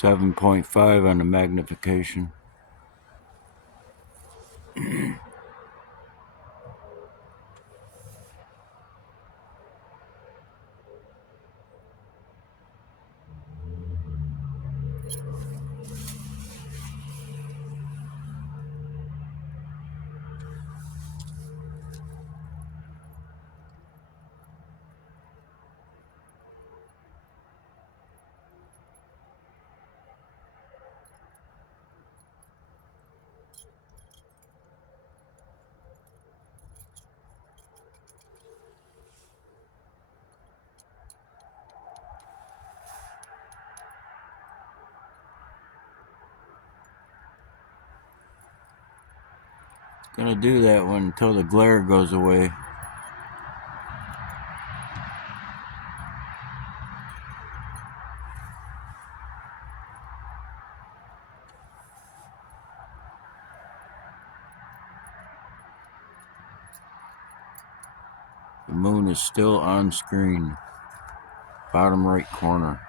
7.5 on the magnification. Gonna do that one until the glare goes away. The moon is still on screen. Bottom right corner.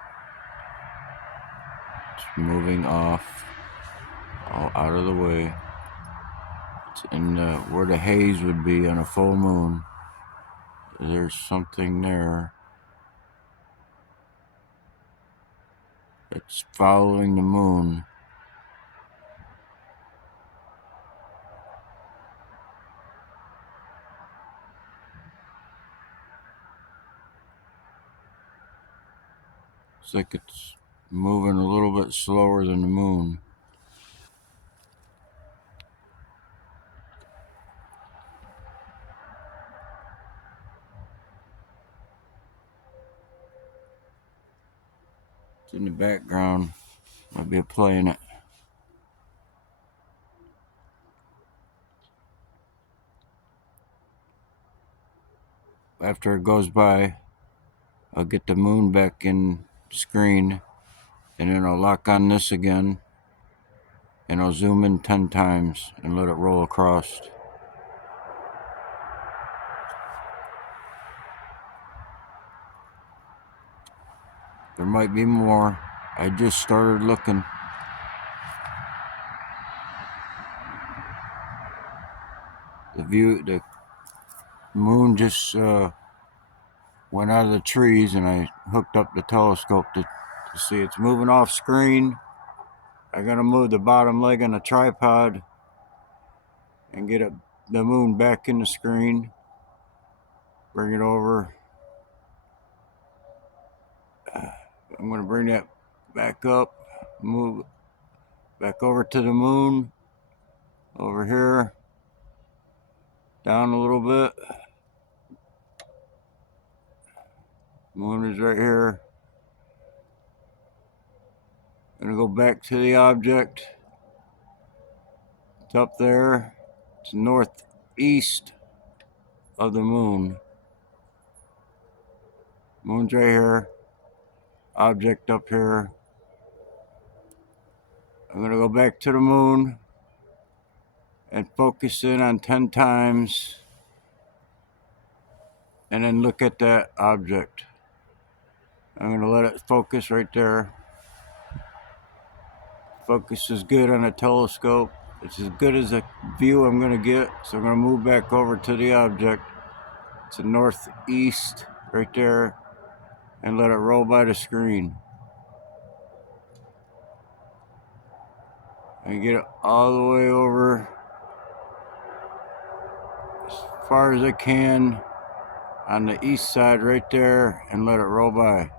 It's moving off. All out of the way. It's in where the haze would be on a full moon. There's something there. It's following the moon. It's like it's moving a little bit slower than the moon. It's in the background. Might be playing it. After it goes by, I'll get the moon back in screen, and then I'll lock on this again, and I'll zoom in 10 times and let it roll across. There might be more. I just started looking. The moon just went out of the trees, and I hooked up the telescope to see it's moving off screen. I gotta move the bottom leg on the tripod and get the moon back in the screen. Bring it over. I'm gonna bring that back up, move back over to the moon, over here, down a little bit. Moon is right here. Gonna go back to the object. It's up there. It's northeast of the moon. Moon's right here. Object up here. I'm gonna go back to the moon and focus in on 10 times, and then look at that object. I'm gonna let it focus right there. Focus is good on a telescope. It's as good as a view I'm gonna get. So I'm gonna move back over to the object. It's northeast right there, and let it roll by the screen. And get it all the way over as far as I can on the east side right there, and let it roll by.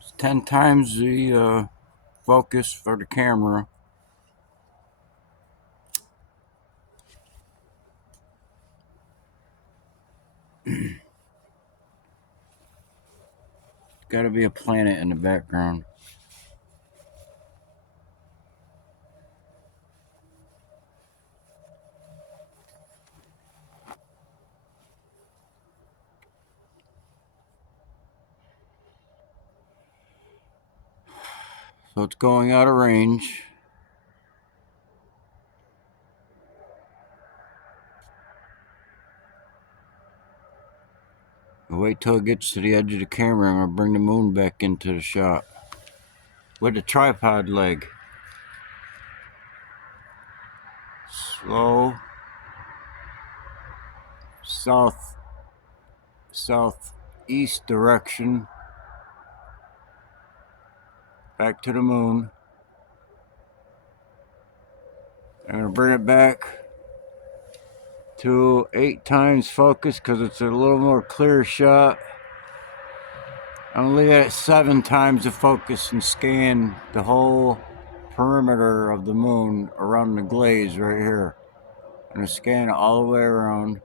It's 10 times the focus for the camera. Gotta be a planet in the background. So it's going out of range. I'll wait till it gets to the edge of the camera. I'm going to bring the moon back into the shot with the tripod leg. Slow. Southeast direction. Back to the moon. I'm going to bring it back to 8 times focus because it's a little more clear shot. I'm going to leave it at 7 times the focus and scan the whole perimeter of the moon around the glaze right here. I'm going to scan it all the way around.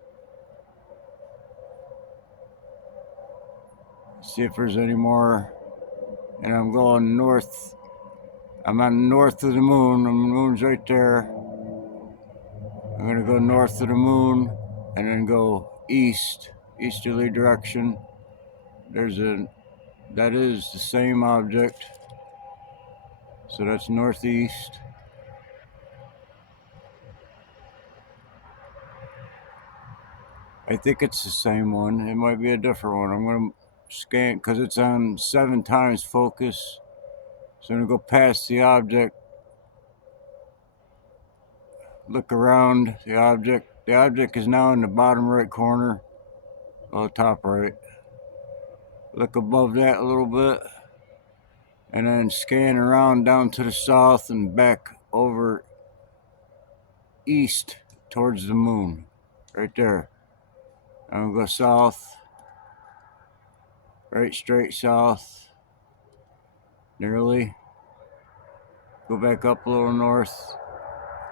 See if there's any more. And I'm going north. I'm on north of the moon. The moon's right there. I'm going to go north of the moon and then go easterly direction. That is the same object. So that's northeast. I think it's the same one. It might be a different one. I'm going to scan because it's on 7 times focus. So I'm going to go past the object. Look around the object. The object is now in the bottom right corner. Oh, top right. Look above that a little bit. And then scan around down to the south and back over east towards the moon. Right there. I'm going to go south. Right straight south. Nearly. Go back up a little north.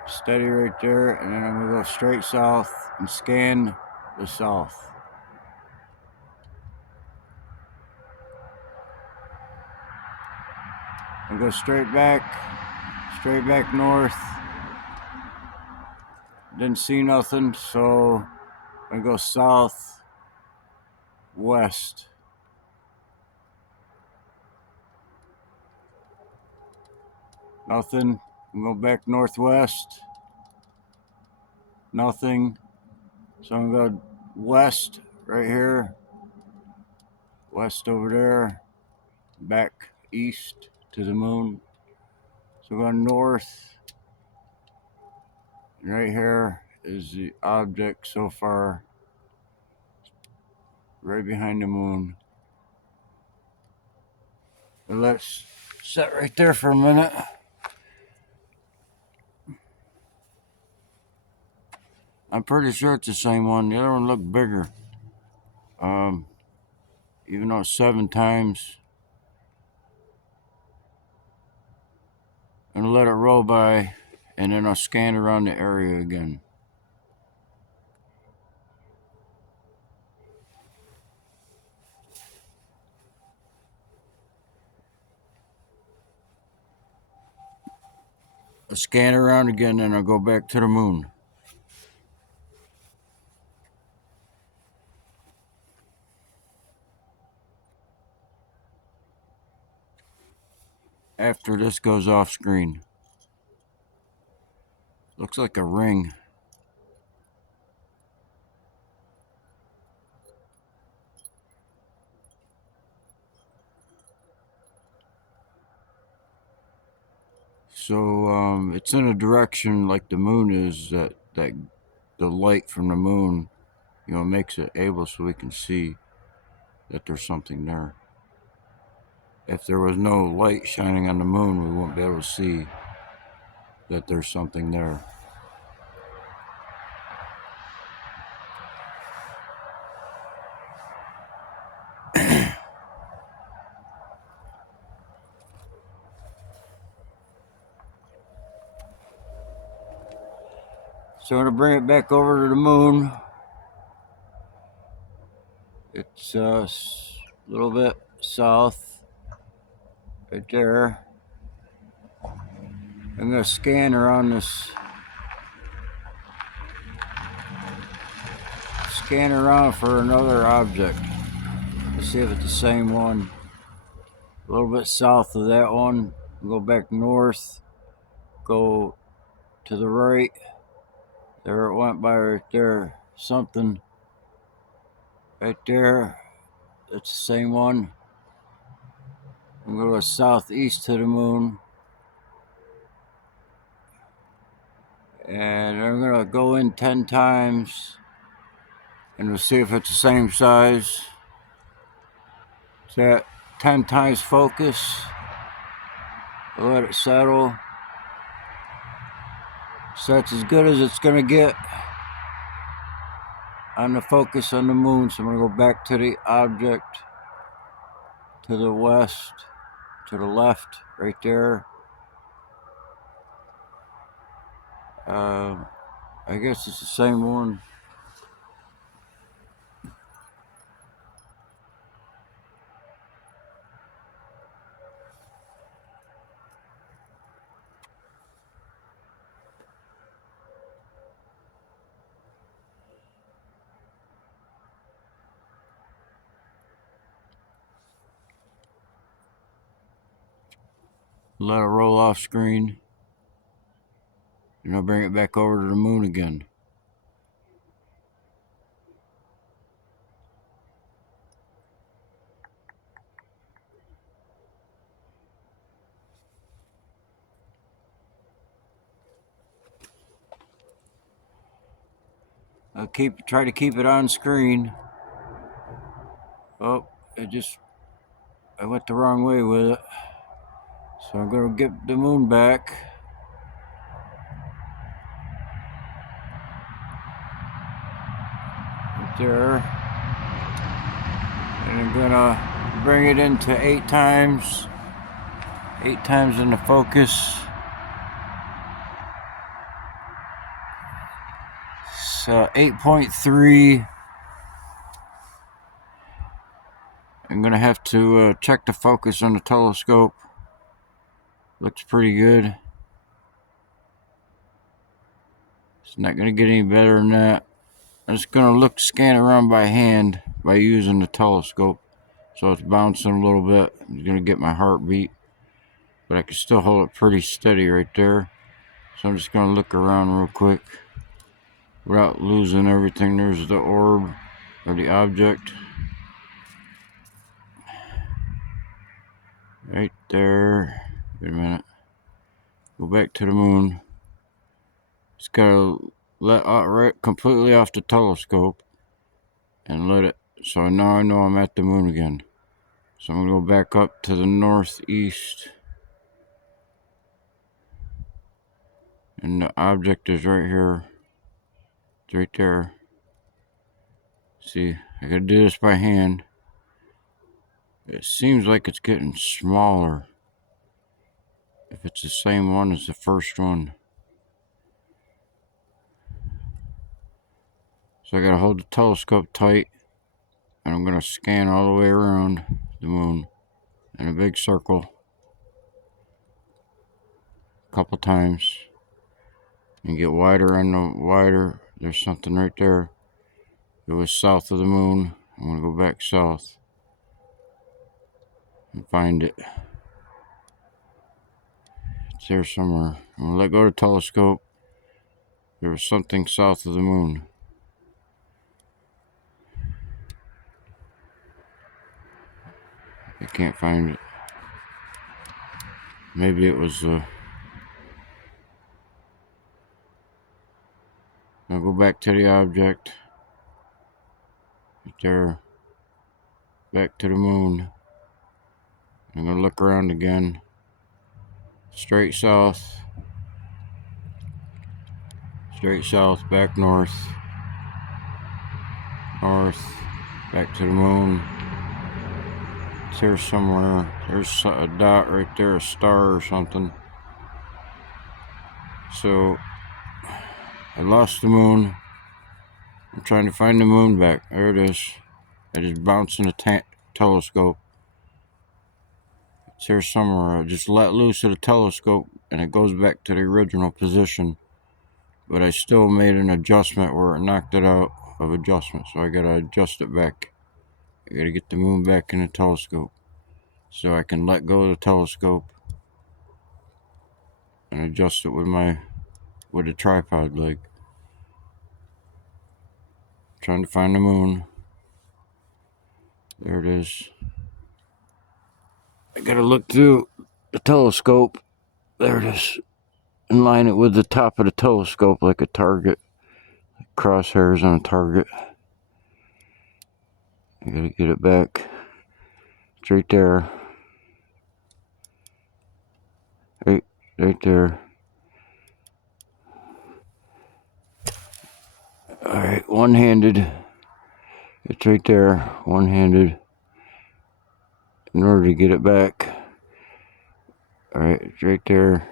Steady right there. And then I'm going to go straight south and scan the south. And go straight back north. Didn't see nothing, so I go south, west. Nothing. I'm going back northwest. Nothing. So I'm going to go west right here. West over there. Back east to the moon. So I'm going north. Right here is the object so far. Right behind the moon. But let's sit right there for a minute. I'm pretty sure it's the same one. The other one looked bigger. Even though it's 7 times. I'm gonna let it roll by and then I'll scan around the area again. I'll scan around again and I'll go back to the moon. After this goes off screen. Looks like a ring. So it's in a direction like the moon is, that the light from the moon, makes it able so we can see that there's something there. If there was no light shining on the moon, we won't be able to see that there's something there. So I'm going to bring it back over to the moon. It's a little bit south, right there. I'm going to scan around this. Scan around for another object. Let's see if it's the same one. A little bit south of that one. Go back north, go to the right. There it went by right there. Something right there. It's the same one. I'm going to go southeast to the moon. And I'm going to go in 10 times. And we'll see if it's the same size. So 10 times focus. Let it settle. So that's as good as it's going to get on the focus on the moon. So I'm going to go back to the object to the west, to the left, right there. I guess it's the same one. Let it roll off screen. And I'll bring it back over to the moon again. I'll try to keep it on screen. Oh, I went the wrong way with it. So I'm gonna get the moon back. Right there. And I'm gonna bring it into 8 times. 8 times in the focus. So 8.3. I'm gonna have to check the focus on the telescope. Looks pretty good. It's not gonna get any better than that. I'm just gonna scan around by hand by using the telescope. So it's bouncing a little bit. I'm gonna get my heartbeat, but I can still hold it pretty steady right there. So I'm just gonna look around real quick without losing everything. There's the orb or the object right there. Wait a minute. Go back to the moon. Just gotta let right completely off the telescope and let it. So now I know I'm at the moon again. So I'm gonna go back up to the northeast. And the object is right here. It's right there. See, I gotta do this by hand. It seems like it's getting smaller. If it's the same one as the first one. So I gotta hold the telescope tight. And I'm gonna scan all the way around the moon in a big circle. A couple times. And get wider and wider. There's something right there. It was south of the moon. I'm gonna go back south and find it. It's there somewhere. I'm gonna let go of the telescope. There was something south of the moon. I can't find it. Maybe it was I'll go back to the object. Right there. Back to the moon. I'm gonna look around again. Straight south. Straight south, back north. North. Back to the moon. It's here somewhere. There's a dot right there, a star or something. So I lost the moon. I'm trying to find the moon back. There it is. I just bounced in the telescope. It's here somewhere. I just let loose of the telescope and it goes back to the original position. But I still made an adjustment where it knocked it out of adjustment. So I gotta adjust it back. I gotta get the moon back in the telescope. So I can let go of the telescope and adjust it with the tripod leg. Trying to find the moon. There it is. I gotta look through the telescope. There it is. And line it with the top of the telescope like a target. Crosshairs on a target. I gotta get it back. It's right there. Right there. Alright, one-handed. It's right there, one-handed. In order to get it back. Alright, it's right there.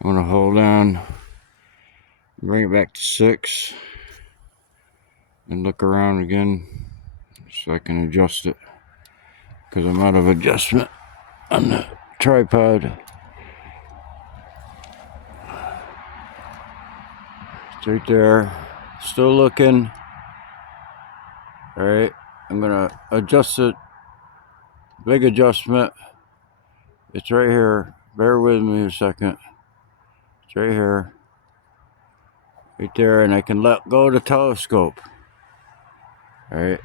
I'm gonna hold on. Bring it back to 6. And look around again. So I can adjust it. Because I'm out of adjustment on the tripod. It's right there. Still looking. Alright, I'm gonna adjust it. Big adjustment. It's right here. Bear with me a second. It's right here. Right there, and I can let go of the telescope. Alright.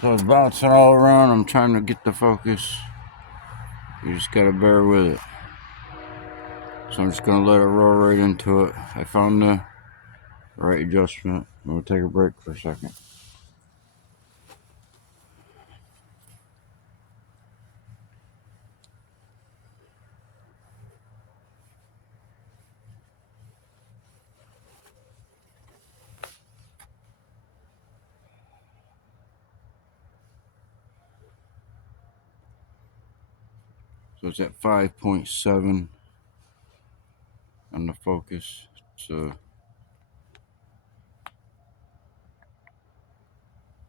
So it's bouncing all around. I'm trying to get the focus. You just gotta bear with it. So I'm just gonna let it roll right into it. I found the right adjustment. I'm gonna take a break for a second. So it's at 5.7 on the focus. So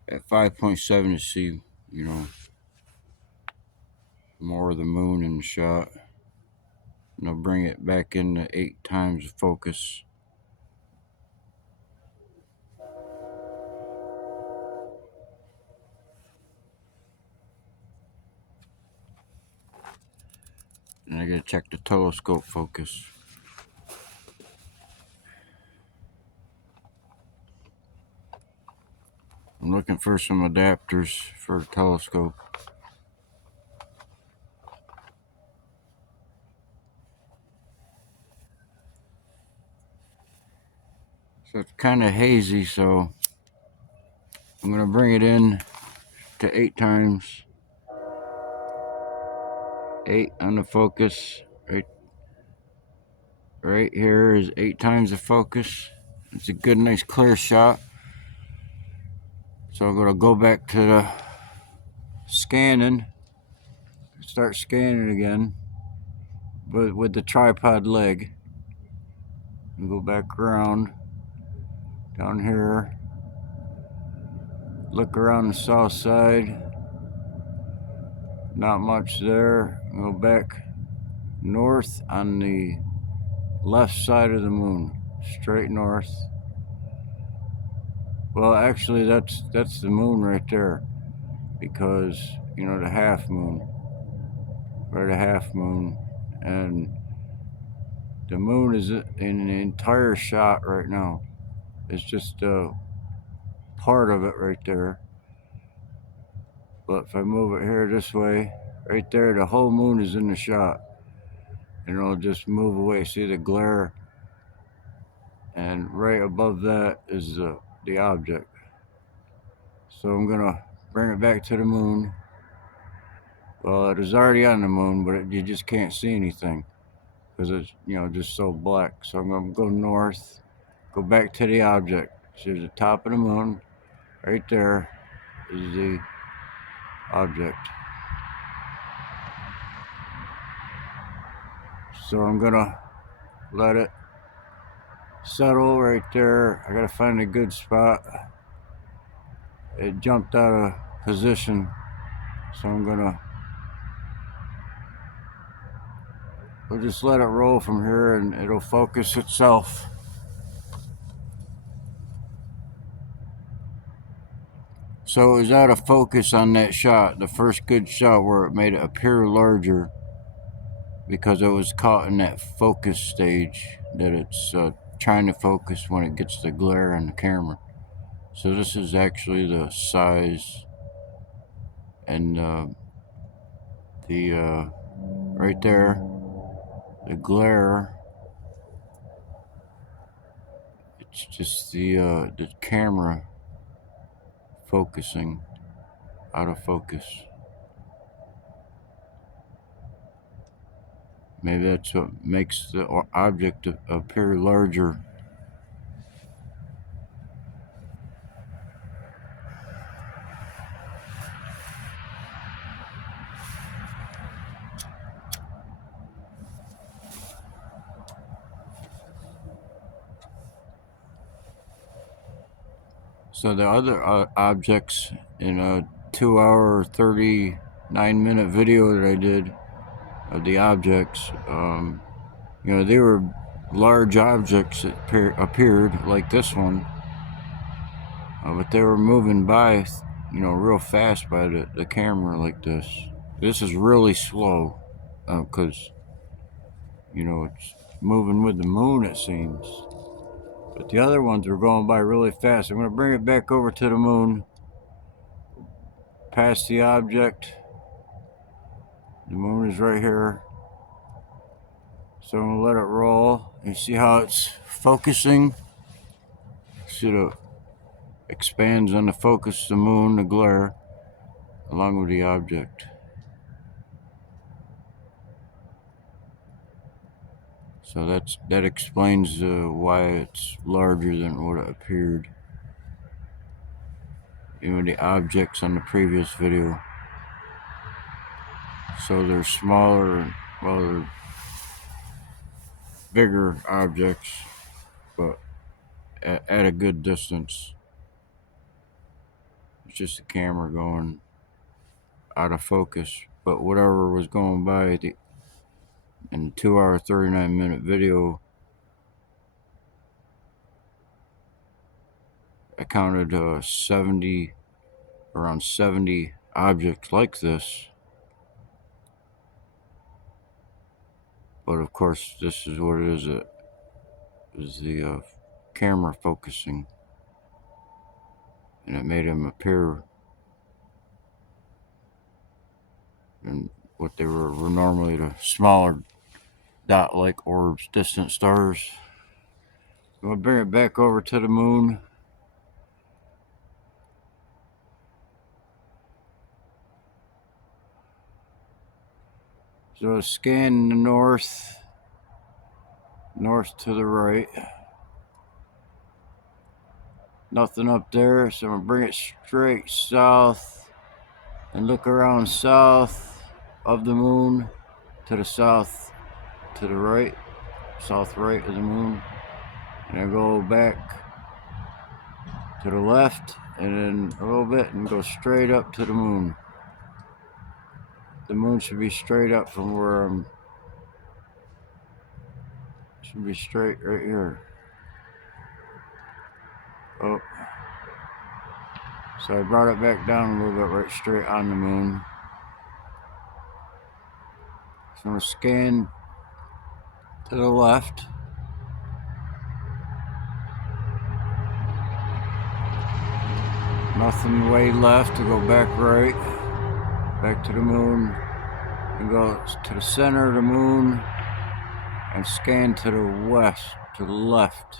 at 5.7 to see, more of the moon in the shot. And I'll bring it back into 8 times the focus. And I gotta check the telescope focus. I'm looking for some adapters for the telescope. So it's kind of hazy, so I'm gonna bring it in to 8 times. 8 on the focus. Right here is 8 times the focus. It's a good, nice, clear shot. So I'm gonna go back to the scanning. Start scanning again, but with the tripod leg. And go back around down here. Look around the south side. Not much there. Go back north on the left side of the moon, straight north. Well, actually, that's the moon right there, because the half moon, right? A half moon, and the moon is in the entire shot right now. It's just a part of it right there. But if I move it here this way, right there, the whole moon is in the shot, and it'll just move away. See the glare? And right above that is the object. So I'm gonna bring it back to the moon. Well, it is already on the moon, but you just can't see anything because it's just so black. So I'm gonna go north, go back to the object. See the top of the moon, right there is the object. So I'm gonna let it settle right there. I gotta find a good spot. It jumped out of position, so we'll just let it roll from here and it'll focus itself. So it was out of focus on that shot, the first good shot where it made it appear larger. because it was caught in that focus stage that it's trying to focus when it gets the glare on the camera. So this is actually the size, and the right there, the glare. It's just the camera focusing out of focus. Maybe that's what makes the object appear larger. So the other objects in a 2-hour 39-minute video that I did of the objects, they were large objects that appeared like this one, but they were moving by, real fast by the camera like this. This is really slow because, it's moving with the moon, it seems. But the other ones were going by really fast. I'm going to bring it back over to the moon, past the object. The moon is right here. So I'm going to let it roll. You see how it's focusing? See it expands on the focus, the moon, the glare, along with the object. So that explains why it's larger than what it appeared. Even the objects on the previous video. So they're smaller, well, they're bigger objects, but at a good distance. It's just the camera going out of focus. But whatever was going by in the 2-hour 39-minute video, I counted around 70 objects like this. But of course, this is what it is. It is the camera focusing, and it made them appear in what they were normally the smaller dot-like orbs, distant stars. I'm going to bring it back over to the moon. So scan the north to the right. Nothing up there, so I'm going to bring it straight south and look around south of the moon to the south, to the right, south right of the moon. And I go back to the left and then a little bit and go straight up to the moon. The moon should be straight up from where I'm. Should be straight right here. Oh. So I brought it back down a little bit, right straight on the moon. So I'm going to scan to the left. Nothing way left to go back right. Back to the moon. And go to the center of the moon. And scan to the west, to the left.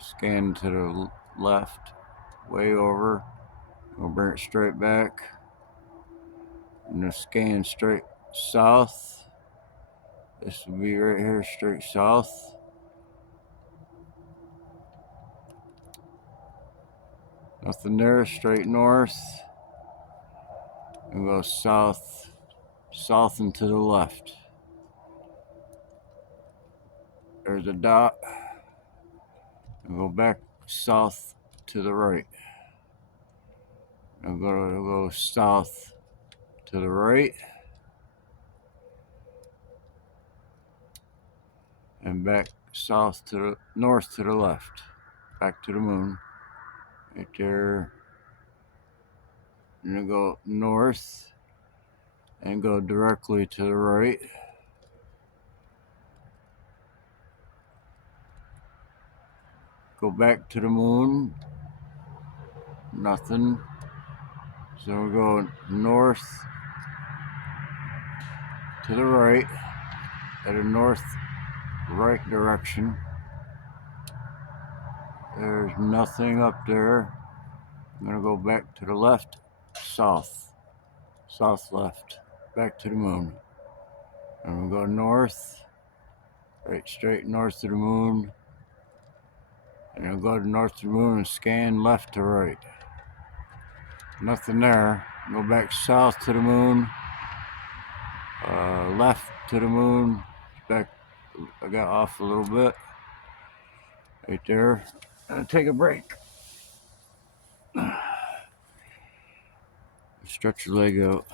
Scan to the left. Way over. We'll bring it straight back. And then scan straight south. This will be right here, straight south. Nothing there, straight north. And go south and to the left. There's a dot. And go back south to the right. I'm going to go south to the right. And back south to the north to the left. Back to the moon. Right there. And then go north. and go directly to the right. Go back to the moon. Nothing. So we'll go north to the right at a north-right direction. There's nothing up there. I'm going to go back to the left, south, left, back to the moon. And we'll go north, right straight north to the moon. And I'll go to north to the moon and scan left to right. Nothing there. Go back south to the moon, left to the moon, back. I got off a little bit right there. I'll take a break. Stretch your leg out.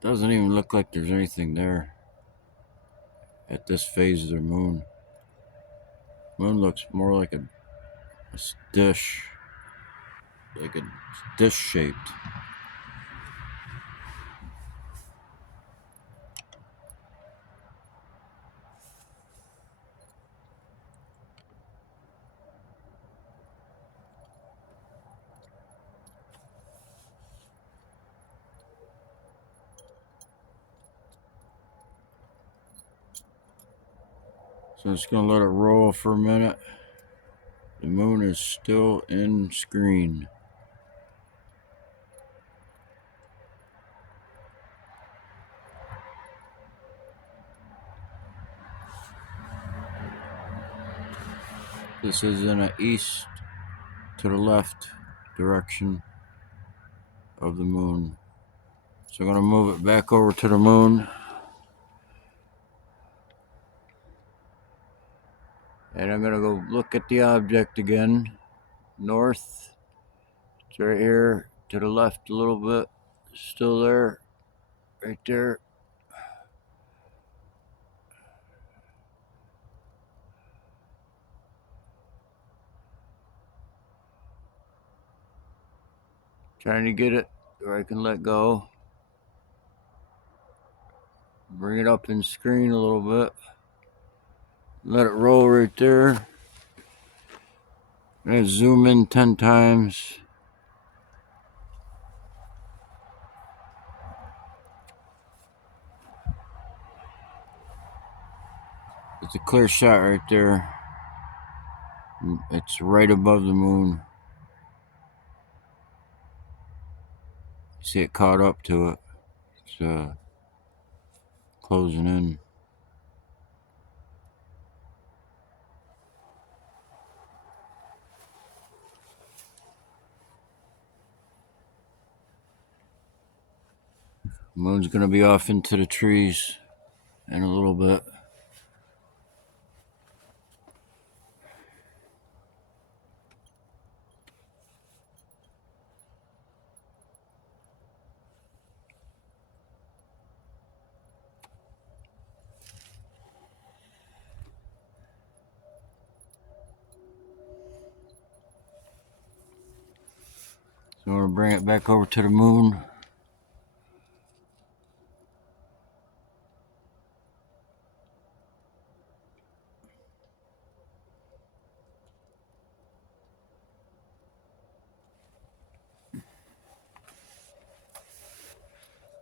Doesn't even look like there's anything there at this phase of the moon. Moon looks more like a dish, like a dish shaped. So I'm just gonna let it roll for a minute. The moon is still in screen. This is in an east to the left direction of the moon. So I'm gonna move it back over to the moon. And I'm gonna go look at the object again. North. It's right here to the left a little bit. Still there. Right there. Trying to get it where I can let go. Bring it up in screen a little bit. Let it roll right there. I'm gonna zoom in 10 times. It's a clear shot right there. It's right above the moon. See it caught up to it. It's closing in. The moon's gonna be off into the trees in a little bit. So I'm gonna bring it back over to the moon.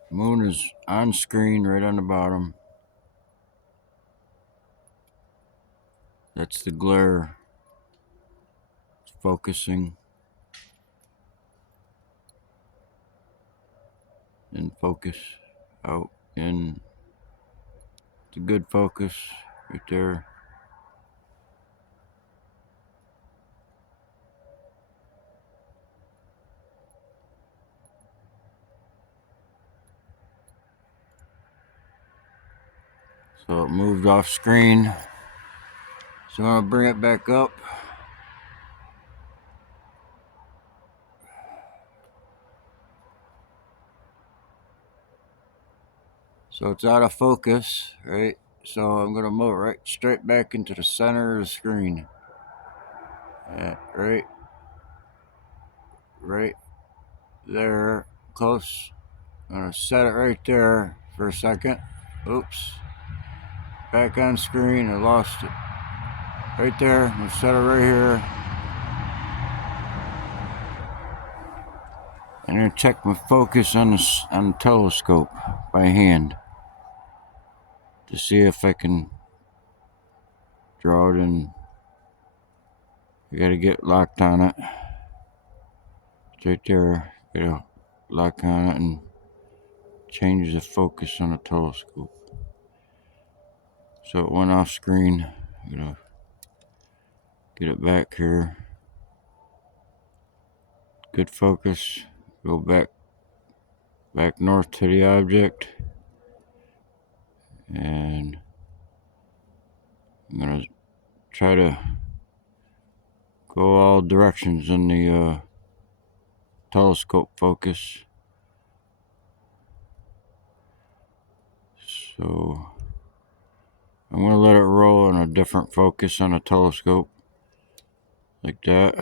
Moon is on screen right on the bottom. That's the glare. It's focusing. In focus. Out. In. It's a good focus right there. So it moved off screen. So I'm gonna bring it back up. So it's out of focus, right? So I'm gonna move it right straight back into the center of the screen. Right there, close. I'm gonna set it right there for a second. Oops. Back on screen, I lost it. Right there, I'm gonna set it right here. I'm gonna check my focus on the telescope by hand to see if I can draw it in. You gotta get locked on it. It's right there. Get a lock on it and change the focus on the telescope. So it went off screen. I'm gonna get it back here. Good focus. Go back north to the object. And I'm gonna try to go all directions in the telescope focus. So I'm gonna let it roll on a different focus on a telescope, like that.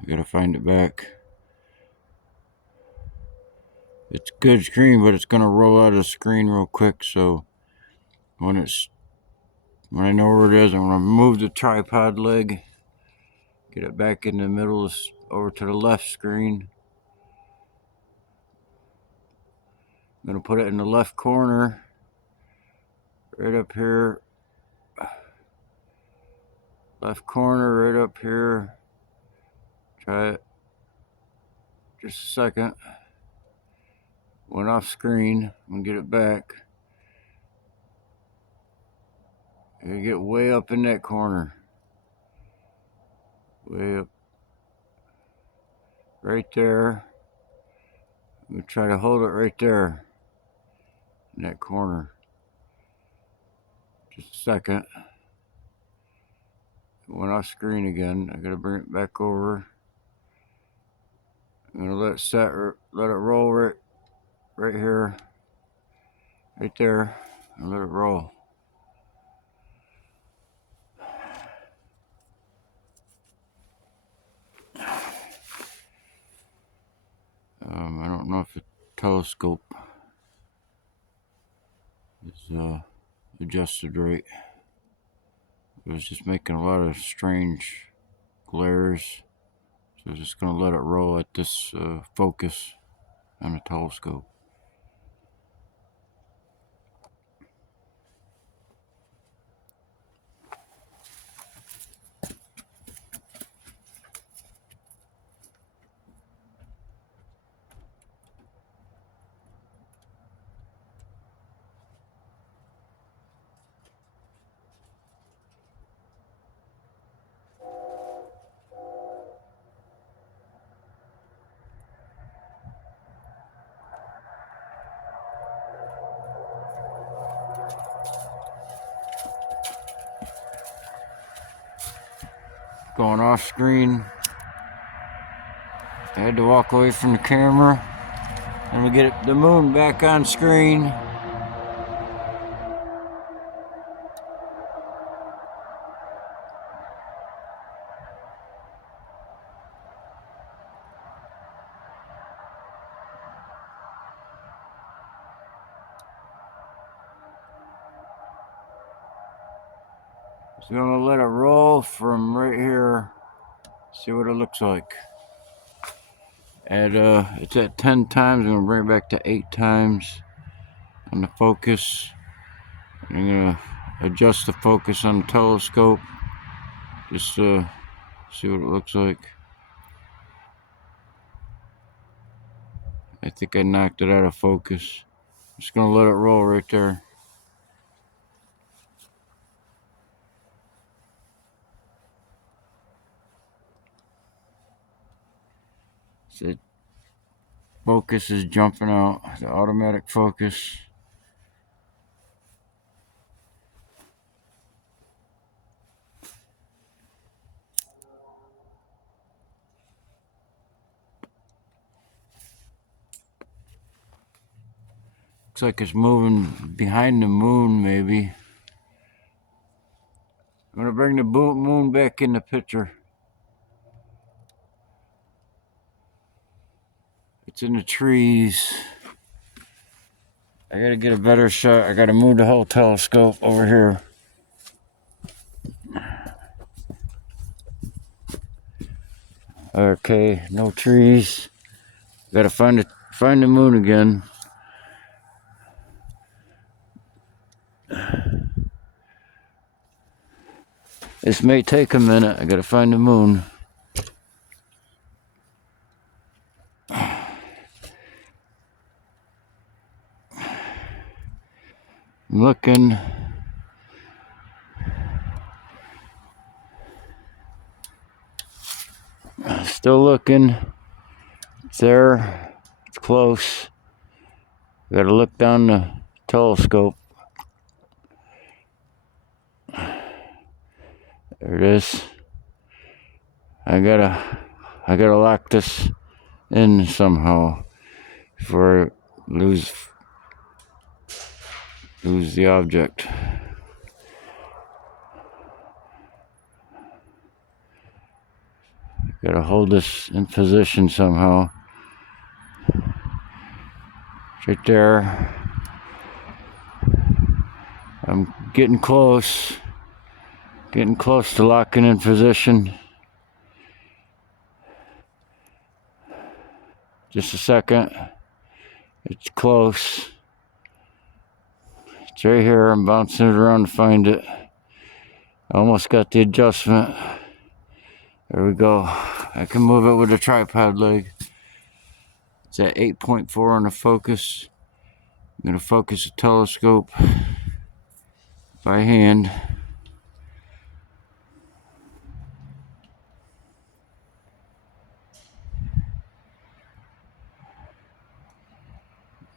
I gotta find it back. It's good screen, but it's gonna roll out of the screen real quick. So when I know where it is, I'm gonna move the tripod leg, get it back in the middle, over to the left screen. I'm gonna put it in the left corner, right up here. Left corner, right up here. Try it. Just a second. Went off screen. I'm gonna get it back. I gotta get way up in that corner. Way up. Right there. I'm gonna try to hold it right there. In that corner. Just a second. It went off screen again. I gotta bring it back over. I'm gonna let it roll right here. Right there. And let it roll. I don't know if the telescope is adjusted right. It was just making a lot of strange glares. So I'm just going to let it roll at this focus on the telescope. Going off screen. I had to walk away from the camera. And we get the moon back on screen. Just gonna let it roll from right here. See what it looks like. It's at 10 times. I'm gonna bring it back to 8 times on the focus. I'm gonna adjust the focus on the telescope. Just see what it looks like. I think I knocked it out of focus. Just gonna let it roll right there. So focus is jumping out. The automatic focus. Looks like it's moving behind the moon, maybe. I'm gonna bring the moon back in the picture. It's in the trees. I gotta get a better shot. I gotta move the whole telescope over here. Okay, no trees. Gotta find the moon again. This may take a minute. I gotta find the moon. I'm looking. Still looking. It's there. It's close. Gotta look down the telescope. There it is. I gotta lock this in somehow before I lose the object. Gotta hold this in position somehow. Right there. I'm getting close. Getting close to locking in position. Just a second. It's close. It's right here. I'm bouncing it around to find it. Almost got the adjustment. There we go. I can move it with a tripod leg. It's at 8.4 on the focus. I'm going to focus the telescope by hand.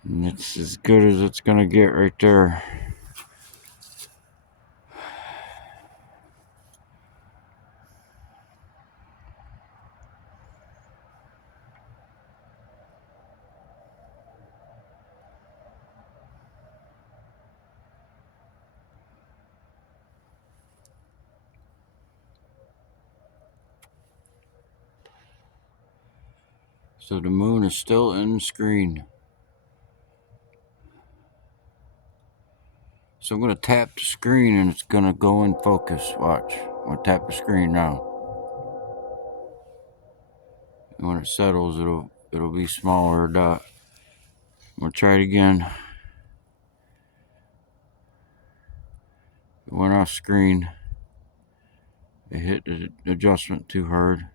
And it's as good as it's going to get right there. So the moon is still in the screen. So I'm going to tap the screen and it's going to go in focus. Watch. I'm going to tap the screen now. And when it settles, it'll be smaller dot. I'm going to try it again. It went off screen. It hit the adjustment too hard.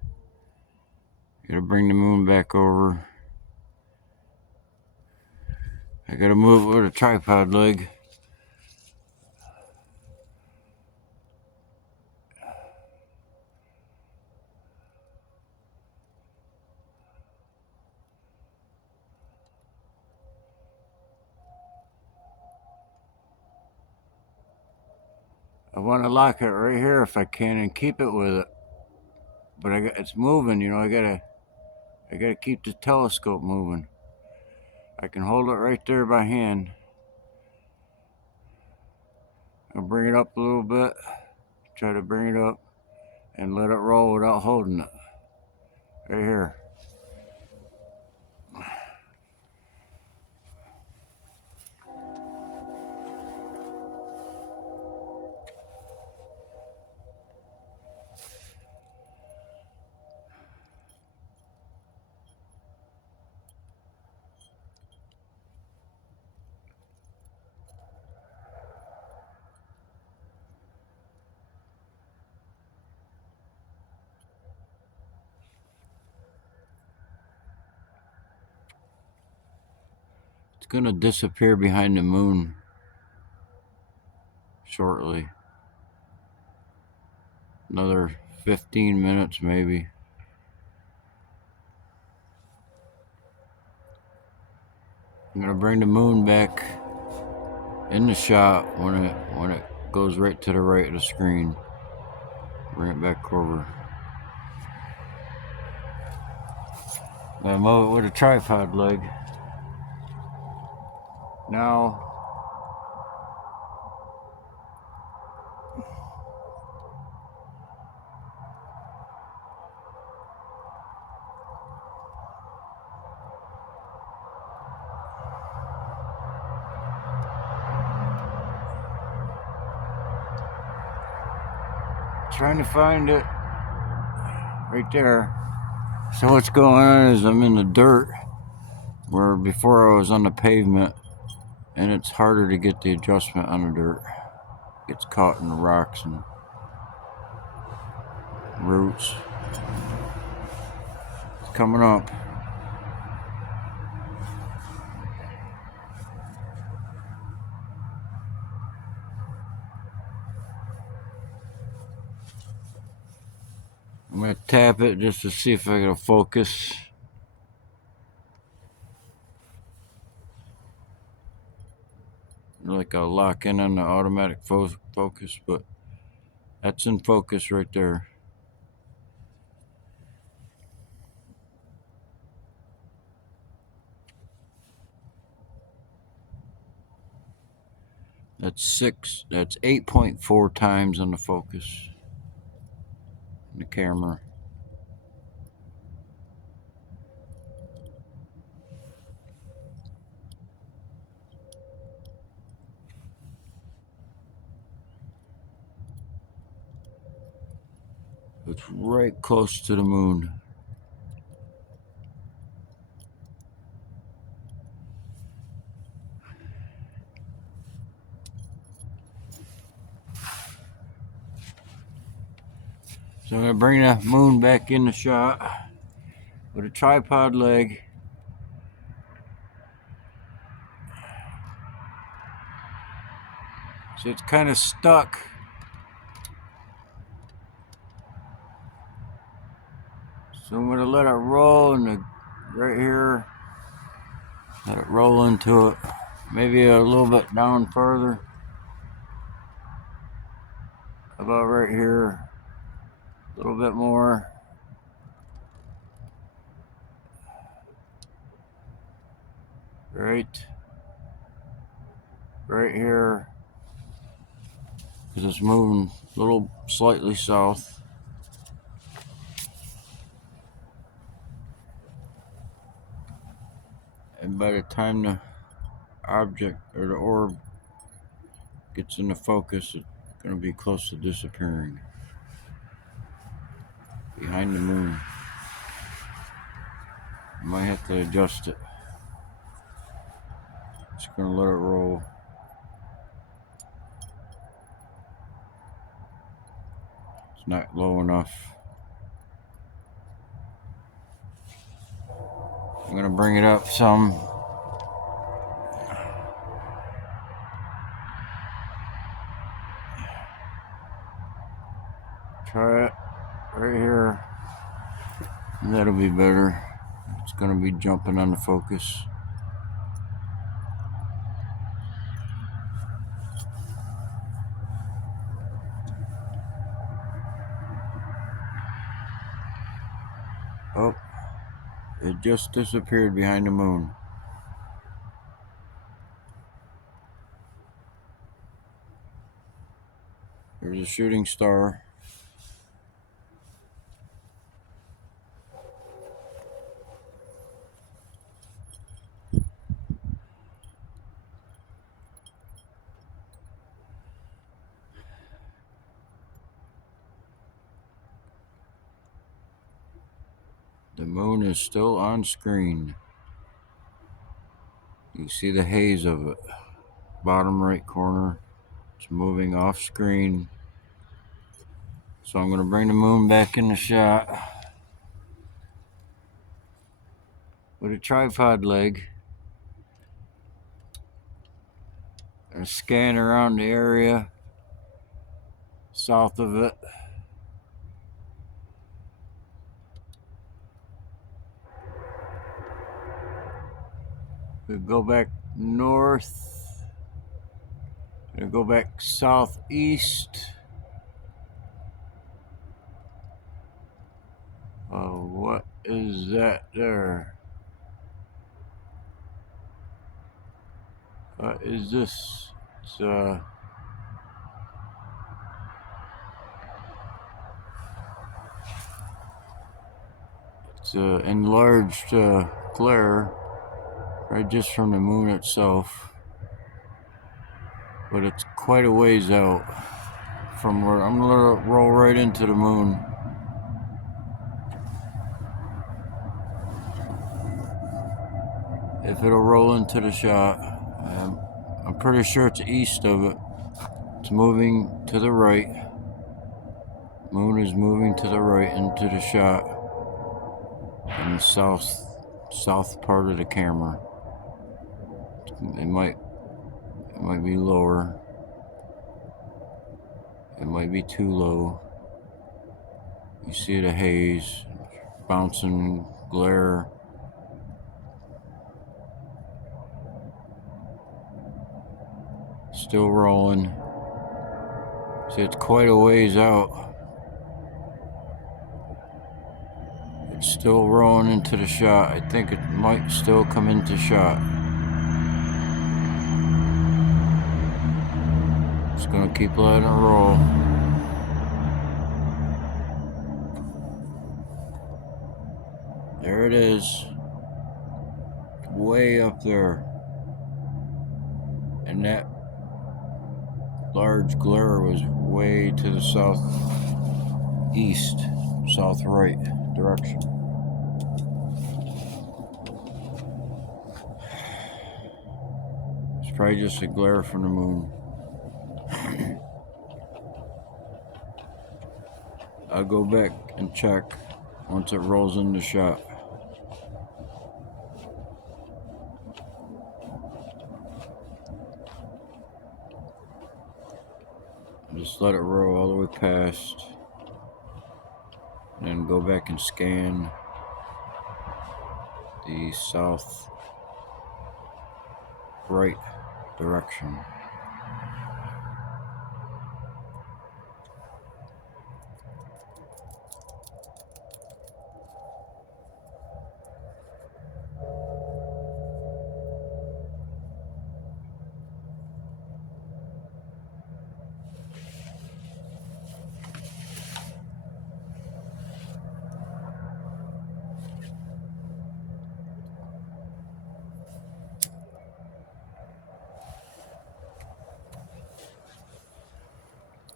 Gotta bring the moon back over. I gotta move it with a tripod leg. I want to lock it right here if I can and keep it with it. But it's moving, you know. I gotta keep the telescope moving. I can hold it right there by hand. I'll bring it up a little bit. Try to bring it up and let it roll without holding it. Right here. It's gonna disappear behind the moon shortly. Another 15 minutes maybe. I'm gonna bring the moon back in the shot when it goes right to the right of the screen. Bring it back over. I'm gonna move it with a tripod leg. Now, trying to find it right there. So what's going on is I'm in the dirt where before I was on the pavement, and it's harder to get the adjustment on the dirt. It gets caught in the rocks and roots. It's coming up. I'm gonna tap it just to see if I get a focus. Like I'll lock in on the automatic focus, but that's in focus right there. That's 8.4 times on the focus in the camera. It's right close to the moon. So I'm gonna bring the moon back in the shot with a tripod leg. So it's kind of stuck. So I'm gonna let it roll right here. Let it roll into it. Maybe a little bit down further. About right here. A little bit more. Right here. Because it's moving a little slightly south. And by the time the object or the orb gets into focus, it's going to be close to disappearing behind the moon. I might have to adjust it. Just going to let it roll. It's not low enough. I'm going to bring it up some. Try it right here. That'll be better. It's going to be jumping on the focus. Oh, it just disappeared behind the moon. There's a shooting star. The moon is still on screen. You see the haze of it. Bottom right corner. It's moving off screen. So I'm going to bring the moon back in the shot with a tripod leg and scan around the area south of it. We go back north. We go back southeast. Oh, what is that there? Is this? It's enlarged glare right just from the moon itself, but it's quite a ways out from where I'm gonna roll right into the moon. If it'll roll into the shot, I'm pretty sure it's east of it. It's moving to the right. Moon is moving to the right into the shot in the south part of the camera. It might be lower. It might be too low. You see the haze, bouncing glare. Still rolling. See, it's quite a ways out. It's still rolling into the shot. I think it might still come into shot. Just gonna keep letting it roll. There it is. Way up there. And that large glare was way to the southeast, south right direction. It's probably just a glare from the moon. I'll go back and check once it rolls into shot. Just let it roll all the way past, and then go back and scan the south right direction.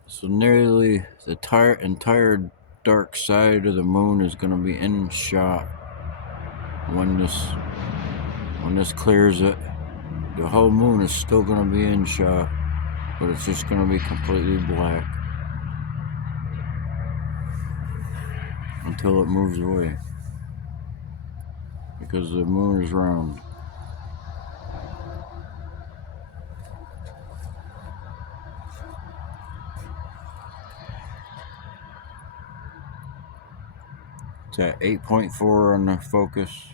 So nearly the entire dark side of the moon is going to be in shot when this clears it. The whole moon is still going to be in shot, but it's just going to be completely black until it moves away, because the moon is round. It's at 8.4 on the focus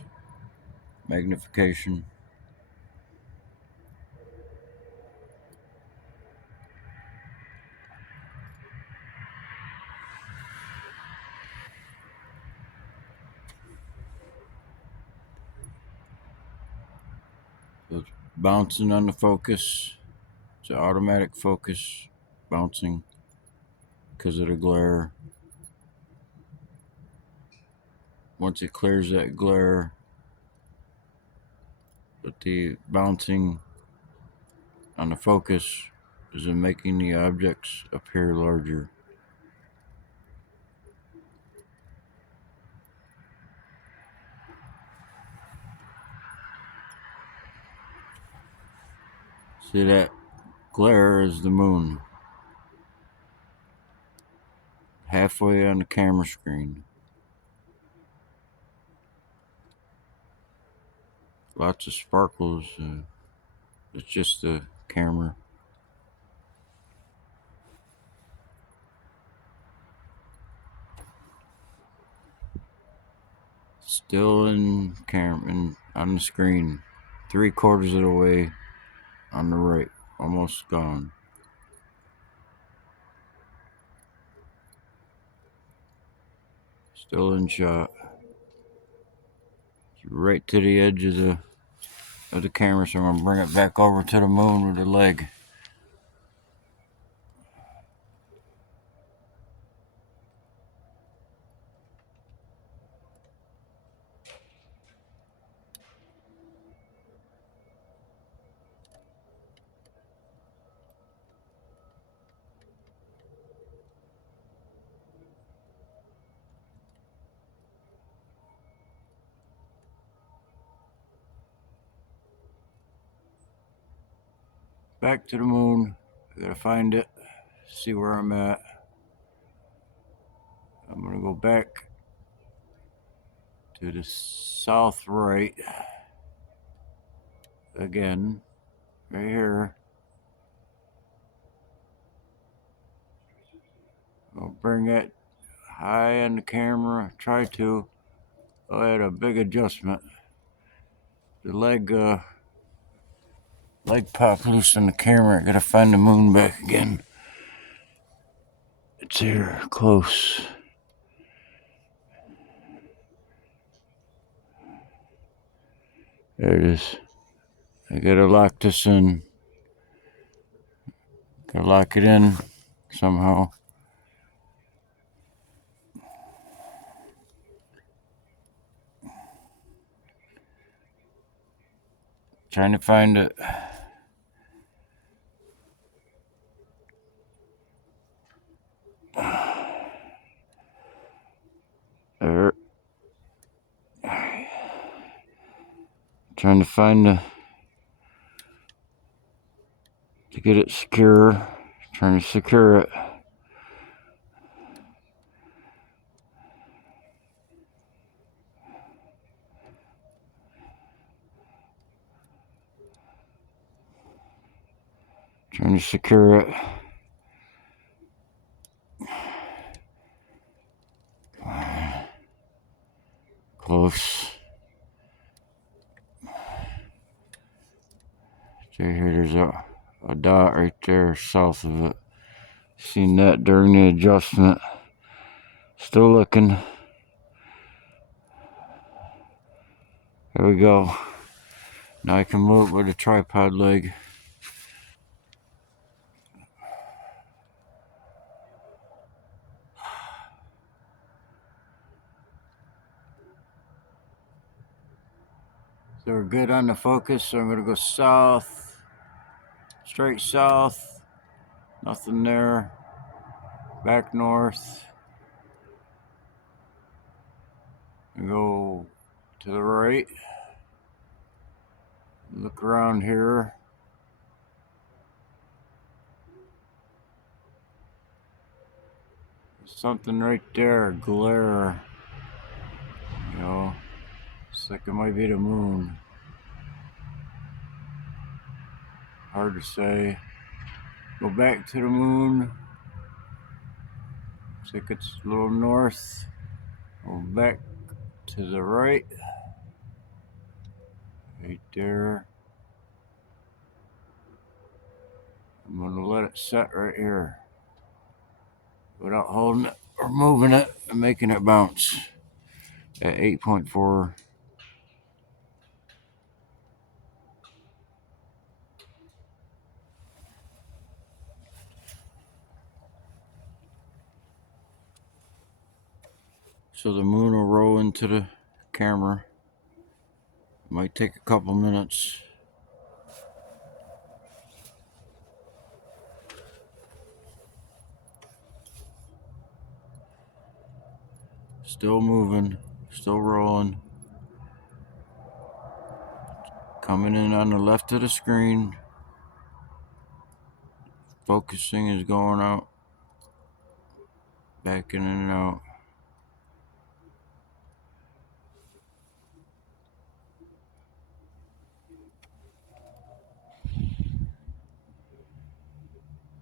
magnification. So it's bouncing on the focus. It's an automatic focus bouncing because of the glare. Once it clears that glare, but the bouncing on the focus is in making the objects appear larger. See, that glare is the moon, halfway on the camera screen. Lots of sparkles. It's just the camera. Still in camera and on the screen. 3/4 of the way on the right. Almost gone. Still in shot. Right to the edge of the of the camera, so I'm going to bring it back over to the moon with the leg. Back to the moon. I gotta find it, see where I'm at. I'm gonna go back to the south right again, right here. I'll bring it high on the camera, try to. I had a big adjustment. The leg popped loose on the camera. I gotta find the moon back again. It's here, close. There it is. I gotta lock this in. Gotta lock it in somehow. Trying to find it. There. Trying to find to get it secure. Trying to secure it. Trying to secure it. Close. See here, there's a dot right there south of it. Seen that during the adjustment. Still looking. There we go. Now I can move with a tripod leg. So we're good on the focus, so I'm gonna go south, straight south, nothing there, back north, and go to the right, look around here. Something right there, glare, you know, it's like it might be the moon. Hard to say. Go back to the moon. Looks like it's a little north. Go back to the right. Right there. I'm gonna let it set right here without holding it or moving it and making it bounce at 8.4. So the moon will roll into the camera. Might take a couple minutes. Still moving, still rolling. Coming in on the left of the screen. Focusing is going out. Backing in and out.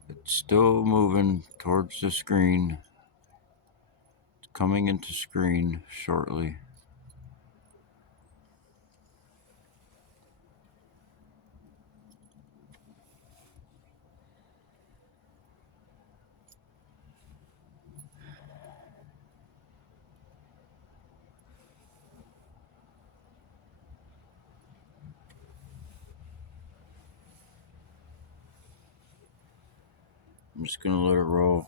It's still moving towards the screen. It's coming into screen shortly. I'm just gonna let it roll.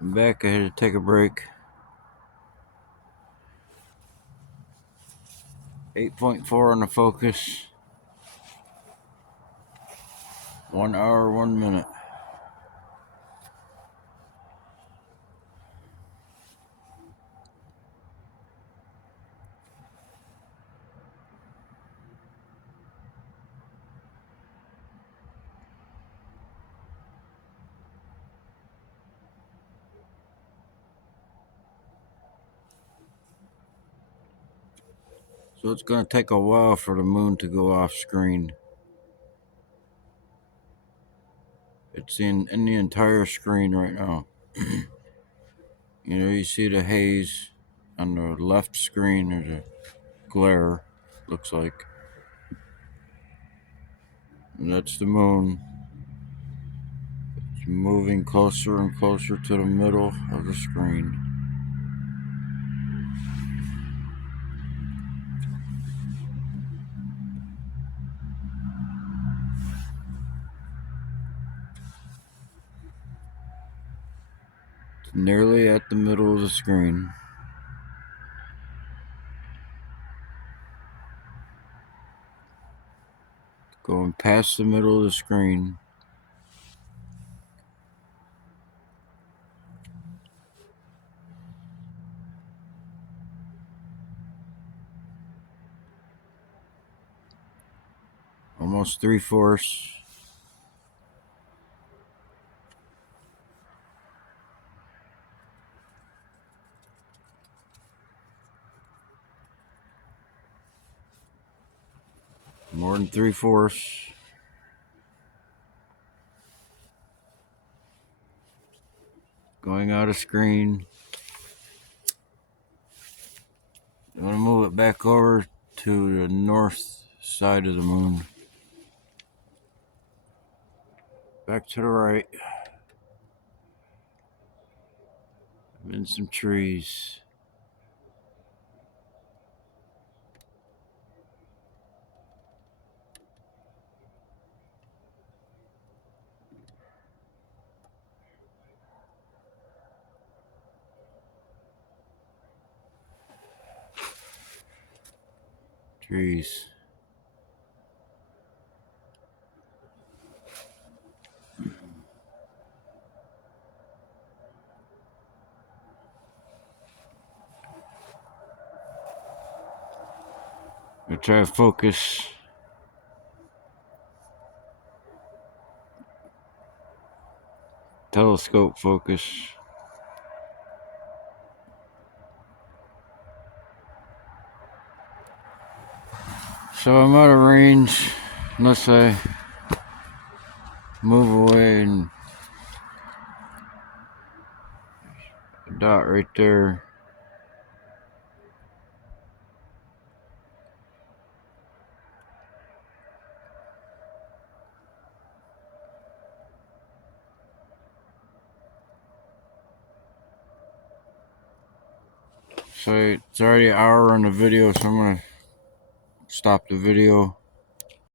I'm back. I had to take a break. 8.4 on the focus. 1 hour, 1 minute. So it's going to take a while for the moon to go off screen. It's in the entire screen right now. You know, you see the haze on the left screen, or the glare, looks like. And that's the moon. It's moving closer and closer to the middle of the screen. It's nearly at the middle of the screen. Going past the middle of the screen. Almost 3/4. More than 3/4. Going out of screen. I'm going to move it back over to the north side of the moon. Back to the right. I'm in some trees. Trees. I try to focus. Telescope focus. So I'm out of range unless I move away, and a dot right there. So it's already an hour in the video, so I'm gonna stop the video.